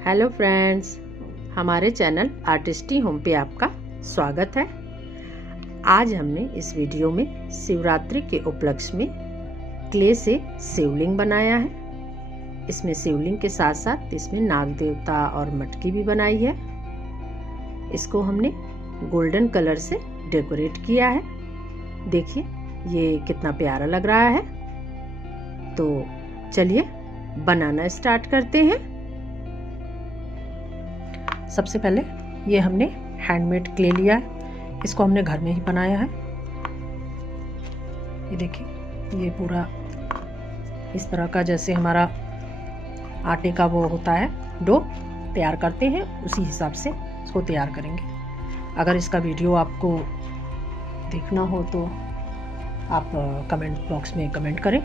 Hello friends, हमारे channel आर्टिस्टी home पे आपका स्वागत है। आज हमने इस वीडियो में शिवरात्रि के उपलक्ष्य में क्ले से शिवलिंग बनाया है। इसमें शिवलिंग के साथ साथ इसमें नाग देवता और मटकी भी बनाई है। इसको हमने गोल्डन कलर से डेकोरेट किया है। देखिए ये कितना प्यारा लग रहा है। तो चलिए बनाना स्टार्ट करते हैं। सबसे पहले ये हमने हैंडमेड क्ले लिया है। इसको हमने घर में ही बनाया है। ये देखिए, ये पूरा इस तरह का जैसे हमारा आटे का वो होता है डो तैयार करते हैं, उसी हिसाब से इसको तैयार करेंगे। अगर इसका वीडियो आपको देखना हो तो आप कमेंट बॉक्स में कमेंट करें,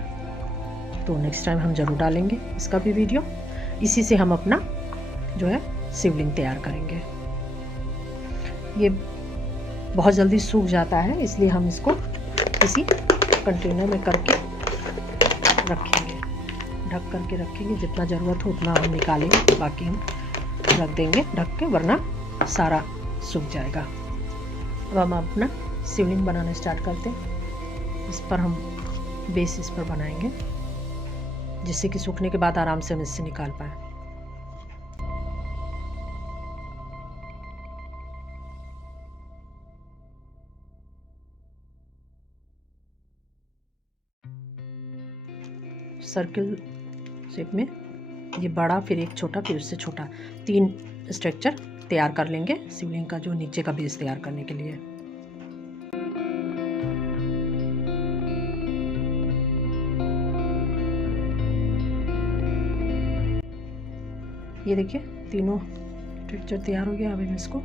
तो नेक्स्ट टाइम हम ज़रूर डालेंगे इसका भी वीडियो। इसी से हम अपना जो है शिवलिंग तैयार करेंगे। ये बहुत जल्दी सूख जाता है, इसलिए हम इसको किसी कंटेनर में करके रखेंगे, ढक करके रखेंगे। जितना ज़रूरत हो उतना हम निकालेंगे, बाकी हम रख देंगे ढक के, वरना सारा सूख जाएगा। अब हम अपना शिवलिंग बनाना स्टार्ट करते हैं। इस पर हम बेस इस पर बनाएंगे, जिससे कि सूखने के बाद आराम से हम इससे निकाल पाएँ। सर्किल शेप में ये बड़ा, फिर एक छोटा, फिर उससे छोटा, 3 स्ट्रक्चर तैयार कर लेंगे शिवलिंग का, जो नीचे का बेस तैयार करने के लिए। ये देखिए तीनों स्ट्रक्चर तैयार हो गया। अब हम इसको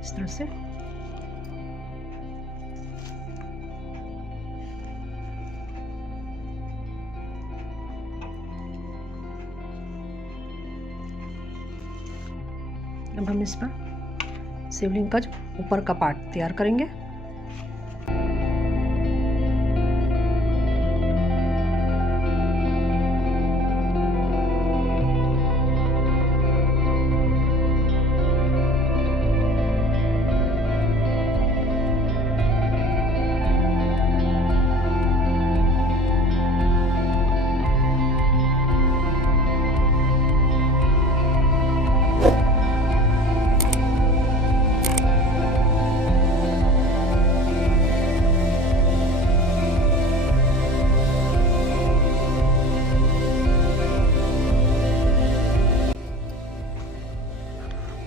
इस तरह से अब हम इस पर शिवलिंग का जो ऊपर का पार्ट तैयार करेंगे।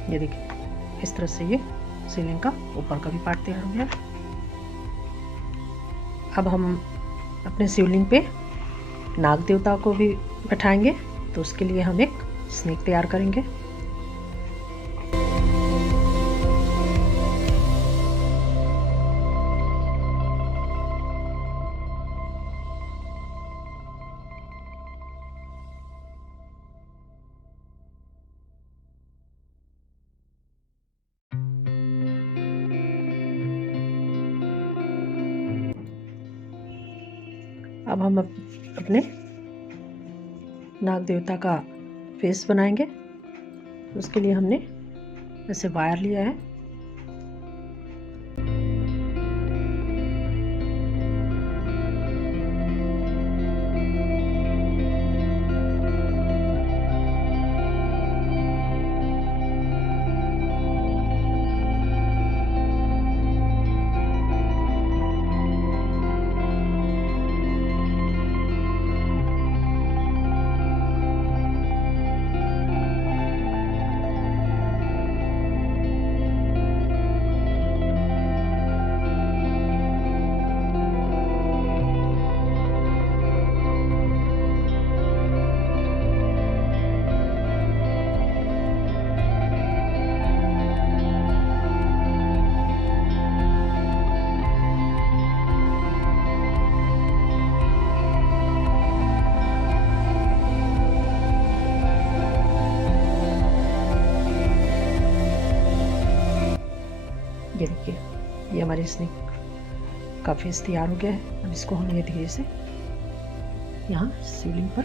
ये देखिए इस तरह से ये शिवलिंग का ऊपर का भी पार्ट तैयार हो गया। अब हम अपने शिवलिंग पे नाग देवता को भी बैठाएंगे, तो उसके लिए हम एक स्नेक तैयार करेंगे। अब हम अपने नाग देवता का फेस बनाएंगे। उसके लिए हमने ऐसे वायर लिया है। ये देखिए, ये हमारी स्नेक का फेस तैयार हो गया है। अब इसको हम ये धीरे से यहाँ शिवलिंग पर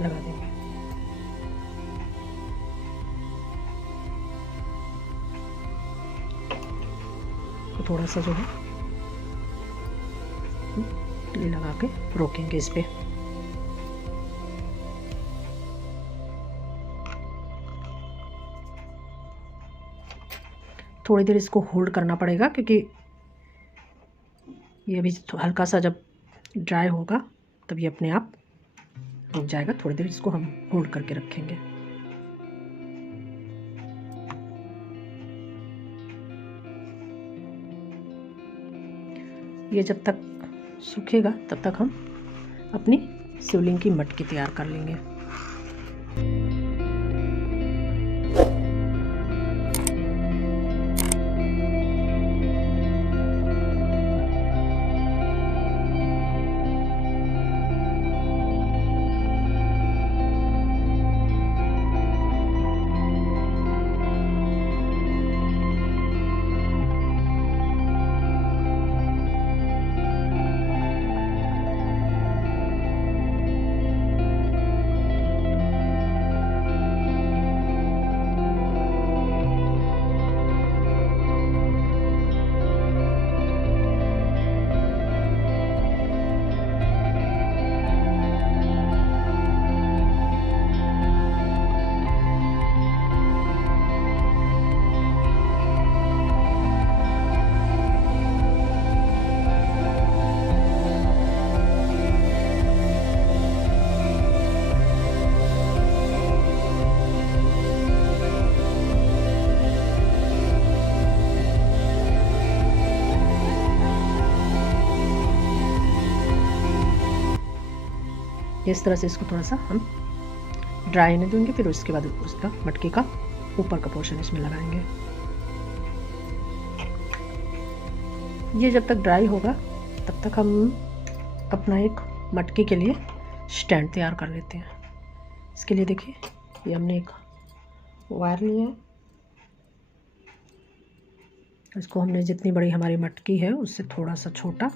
लगा देंगे। तो थोड़ा सा जो है ये लगा के रोकेंगे इस पे। थोड़ी देर इसको होल्ड करना पड़ेगा, क्योंकि ये अभी हल्का सा जब ड्राई होगा तब ये अपने आप रुक जाएगा। थोड़ी देर इसको हम होल्ड करके रखेंगे। ये जब तक सूखेगा तब तक हम अपनी शिवलिंग की मटकी तैयार कर लेंगे। इस तरह से इसको थोड़ा सा हम ड्राई होने देंगे, फिर उसके बाद उसका मटके का ऊपर का पोर्शन इसमें लगाएंगे। ये जब तक ड्राई होगा तब तक हम अपना एक मटके के लिए स्टैंड तैयार कर लेते हैं। इसके लिए देखिए, ये हमने एक वायर लिया है, इसको हमने जितनी बड़ी हमारी मटकी है उससे थोड़ा सा छोटा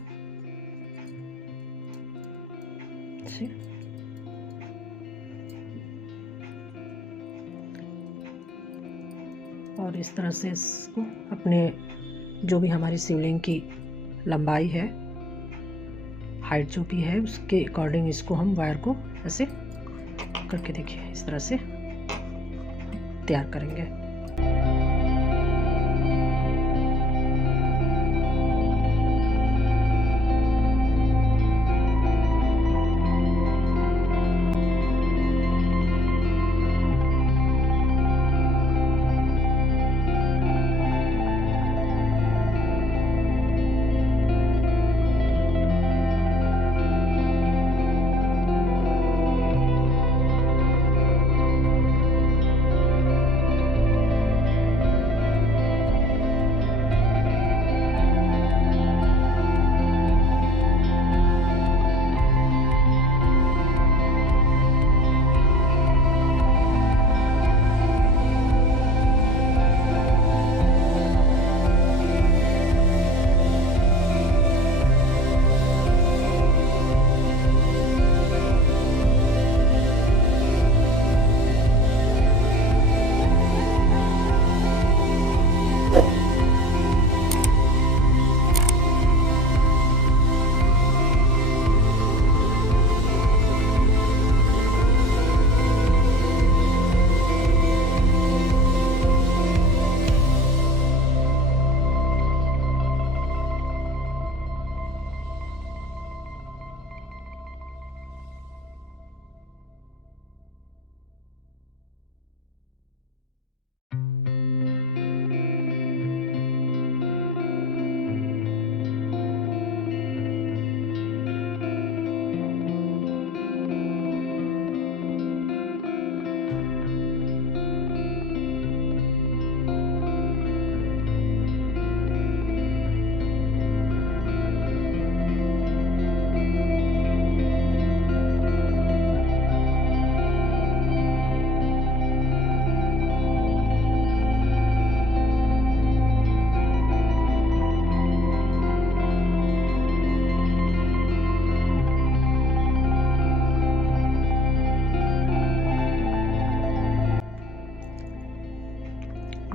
और इस तरह से इसको अपने जो भी हमारी शिवलिंग की लंबाई है, हाइट जो भी है उसके अकॉर्डिंग इसको हम वायर को ऐसे करके देखिए इस तरह से तैयार करेंगे।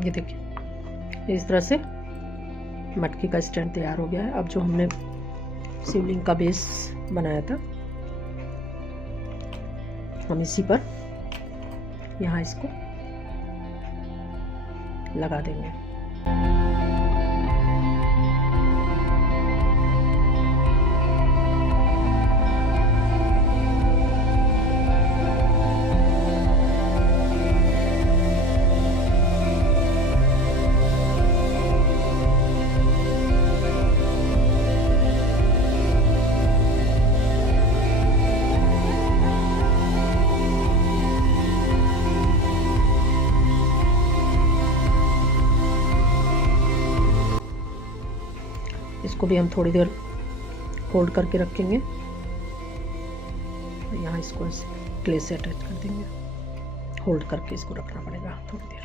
ये देखिए इस तरह से मटकी का स्टैंड तैयार हो गया है। अब जो हमने शिवलिंग का बेस बनाया था हम इसी पर यहाँ इसको लगा देंगे। इसको भी हम थोड़ी देर होल्ड करके रखेंगे। यहाँ इसको क्ले से अटैच कर देंगे, होल्ड करके इसको रखना पड़ेगा थोड़ी देर।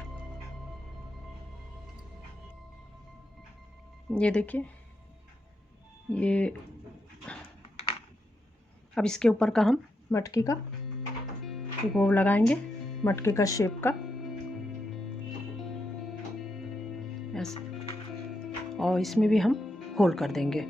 ये देखिए ये अब इसके ऊपर का हम मटकी का एक वो लगाएंगे, मटके का शेप का ऐसे, और इसमें भी हम होल्ड कर देंगे।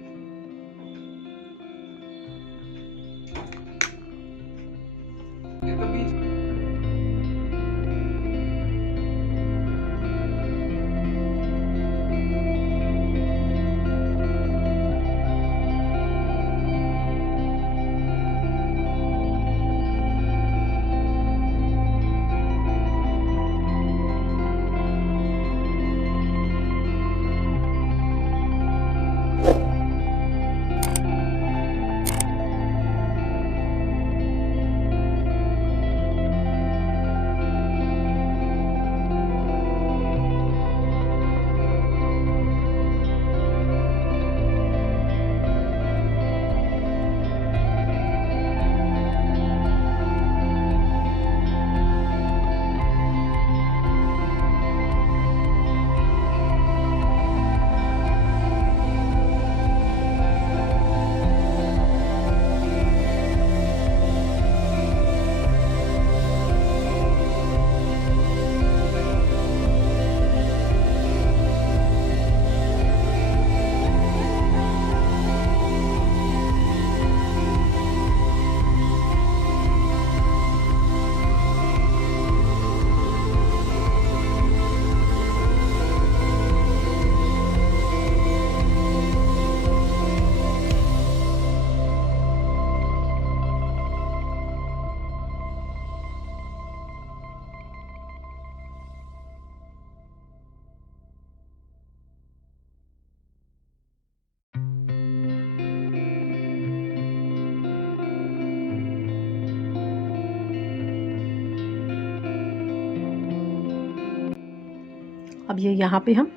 अब ये यहाँ पे हम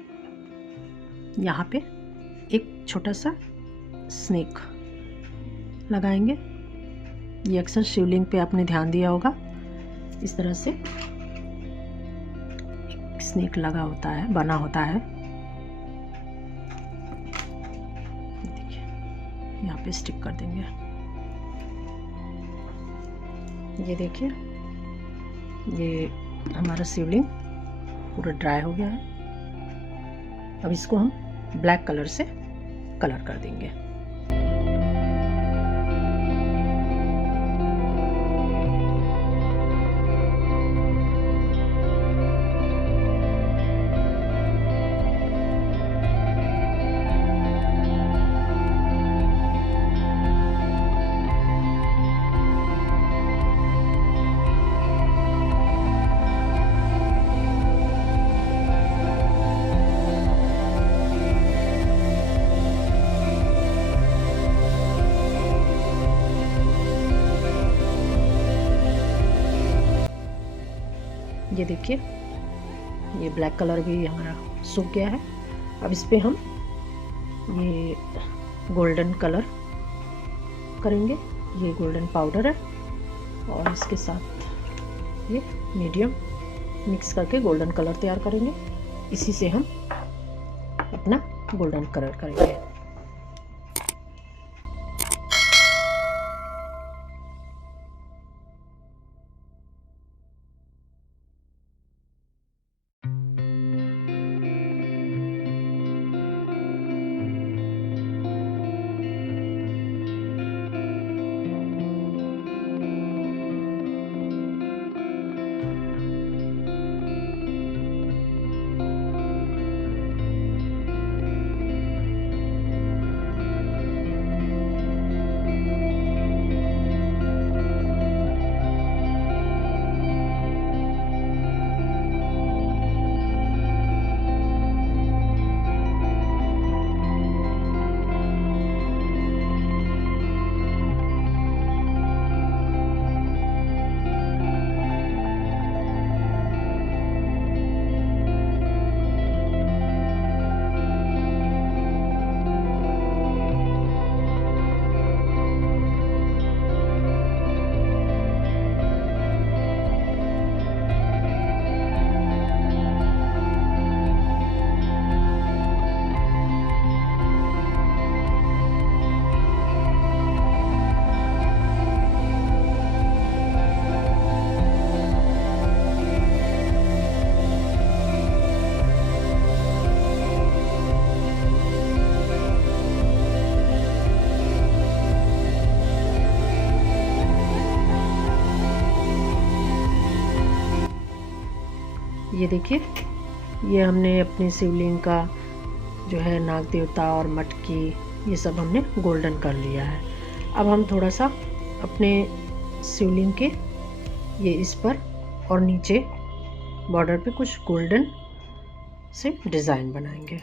यहाँ पे एक छोटा सा स्नेक लगाएंगे। ये अक्सर शिवलिंग पे आपने ध्यान दिया होगा, इस तरह से एक स्नेक लगा होता है, बना होता है। देखिए यहाँ पे स्टिक कर देंगे। ये देखिए ये हमारा शिवलिंग पूरा ड्राई हो गया है। अब इसको हम ब्लैक कलर से कलर कर देंगे। ये देखिए ये ब्लैक कलर भी हमारा सूख गया है। अब इस पे हम ये गोल्डन कलर करेंगे। ये गोल्डन पाउडर है और इसके साथ ये मीडियम मिक्स करके गोल्डन कलर तैयार करेंगे। इसी से हम अपना गोल्डन कलर करेंगे। ये देखिए, ये हमने अपने शिवलिंग का जो है नाग देवता और मटकी ये सब हमने गोल्डन कर लिया है। अब हम थोड़ा सा अपने शिवलिंग के ये इस पर और नीचे बॉर्डर पे कुछ गोल्डन से डिज़ाइन बनाएंगे।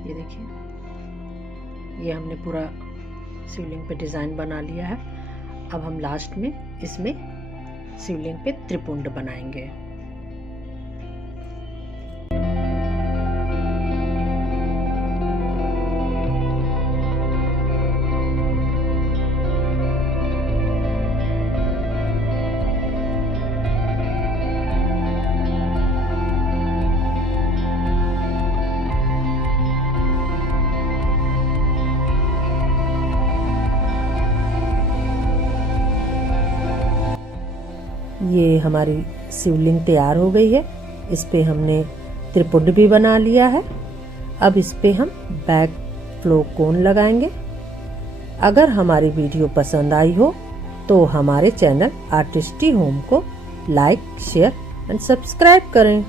ये देखिए, ये हमने पूरा शिवलिंग पे डिज़ाइन बना लिया है। अब हम लास्ट में इसमें शिवलिंग पे त्रिपुंड बनाएंगे। ये हमारी शिवलिंग तैयार हो गई है। इस पे हमने त्रिपुंड भी बना लिया है। अब इस पे हम बैक फ्लो कोन लगाएंगे। अगर हमारी वीडियो पसंद आई हो तो हमारे चैनल आर्टिस्टी होम को लाइक, शेयर एंड सब्सक्राइब करें।